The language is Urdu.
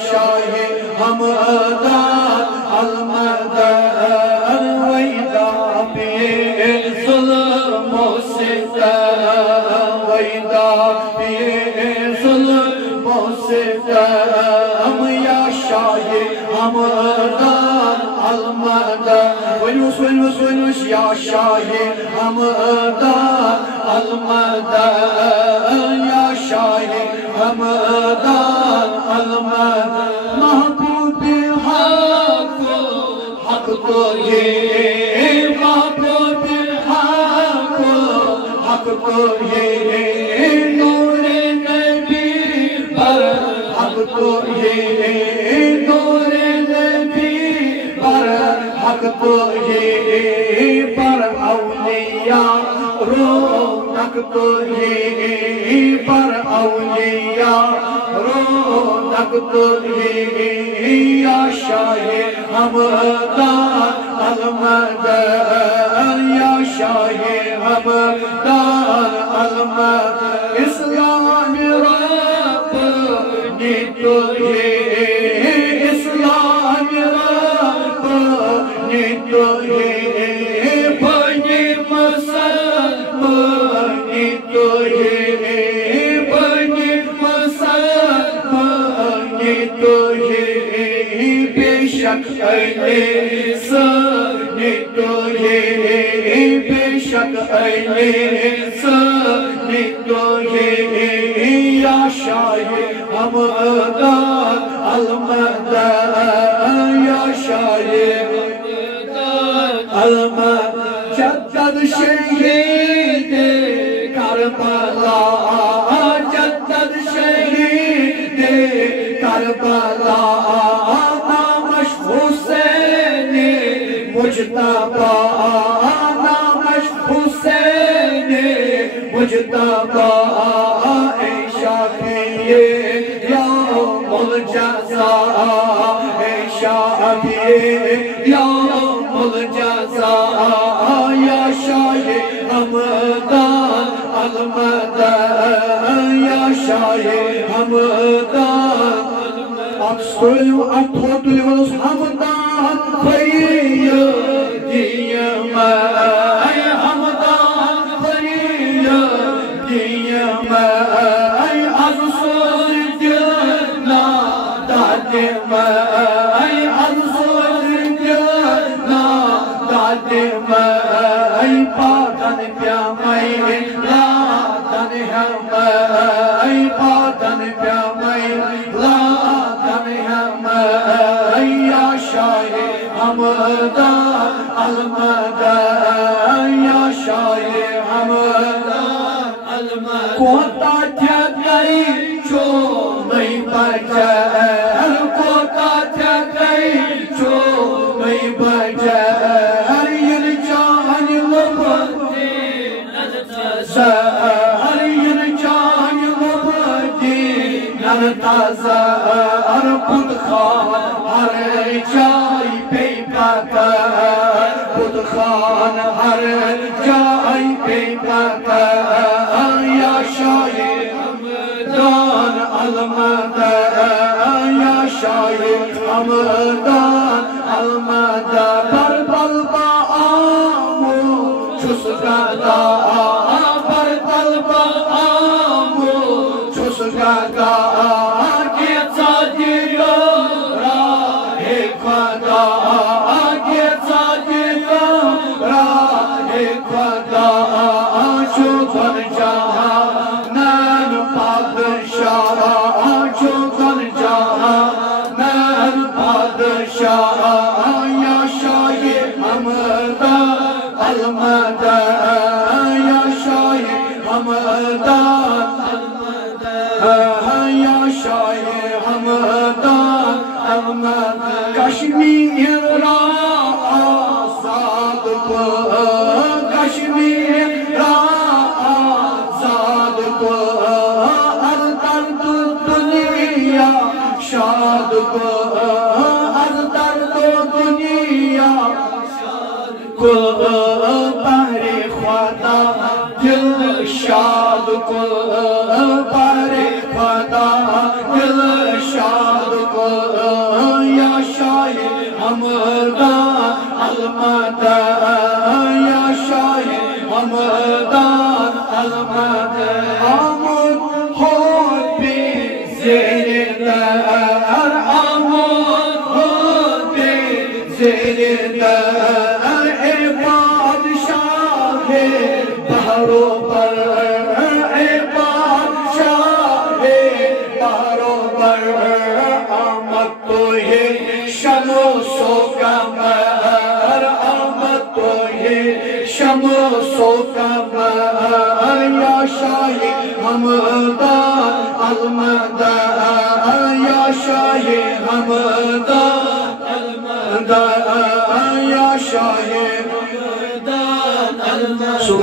شاہ ہمدان المدان ویدا پیے ظلم و ستم ویدا پیے ظلم و ستم یا شاہ ہمدان المدان ونوس ونوس ونوس یا شاہ ہمدان المدان یا شاہ ہمدان المدان محبوب حق حق تو یہ محبوب حق حق تو یہ نور نبی پر حق تو یہ نور نبی پر حق تو یہ پر اولیاء رونق تو یہ پر اولیاء رونق تو یہ یا شاہ ہمدان المدان یا شاہ ہمدان المدان اسلام رب نے تو یہ اسلام رب نے تو یہ بنی مسلمان نے تو یہ بنی مسلمان نے تو یہ بے شک اہل سن نے تو یہ بے شک اہل سن نے تو یہ یا شاہ ہمدان المدان یا شاہ المدان جدد شہید کربلا جدد شہید کربلا نامش حسین مجتبی نامش حسین مجتبی اے شافی یوم الجزاء اے شافی یوم الجزاء یا شاہ ہمدان المدان یا شاہ ہمدان افسلو افسلو ہمدان فریدیم اے ہمدان فریدیم اے از سوز دلنا دادم اے از سوز دلنا دادم اے پاتن پیامائی لادن ہم اے پاتن پیامائی لادن ہم یا شاہ ہمدان المدان یا شاہ ہمدان المدان کوتا تھکئی چو نہیں بچر کوتا تھکئی چو نہیں بچر ین جان لبتی ہر ین جان لبتی ننتظر بود خان ہر جائی پی پتر بود خان ہر جائی پی پتر یا شاہ ہمدان المدان یا شاہ ہمدان المدان بر بلبا آمو چس گدا بر بلبا آمو چس گدا کے صادیو راہ خدا کے صادیو راہ خدا شکر جہاں نان پادشاہ شکر جہاں نان پادشاہ یا شاہ ہمدان المدان یا شاہ ہمدان المدان یا شاہ ہمدان المدان کشمیر را آزاد کو کشمیر را آزاد کو از درد دنیا شاد کو از درد دنیا کو بہر خدا دل شاد کو بہر خدا دل شاد کو المدى يا شاه همدان المدى عمود خود بزين الدار عمود خود بزين الدار عباد شاه بحر بر عباد شاه بحر بر آمد تو یہ شمس و قمر آمد تو یہ شمس و قمر یا شاہ همدان المدى یا شاہ همدان المدى یا شاہ همدان المدى